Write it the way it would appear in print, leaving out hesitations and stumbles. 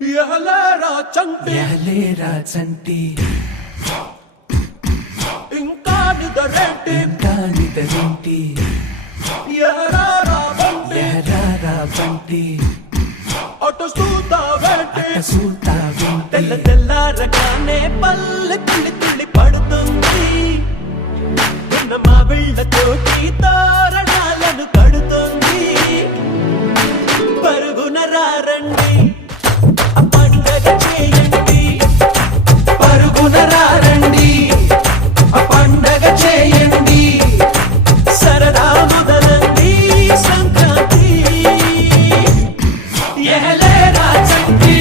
ఎహలేరా చంటి ఇంకా నిదరేంటి ఎహరారా బంటి అటు చూస్తావేంటి తెల్ల సూతావేంటి తెల్లారగానే పల్లె తుళ్ళి తుళ్ళి పడుతుంది ఉన్న మా వీళ్ళతోటి తోరణాలను కడుతుంది పరుగున రారండి ఆ పండగ చేయండి పరుగున రారండి ఆ పండగ చేయండి సరదా మొదలండి సంక్రాంతి ఎహలేరా చంటి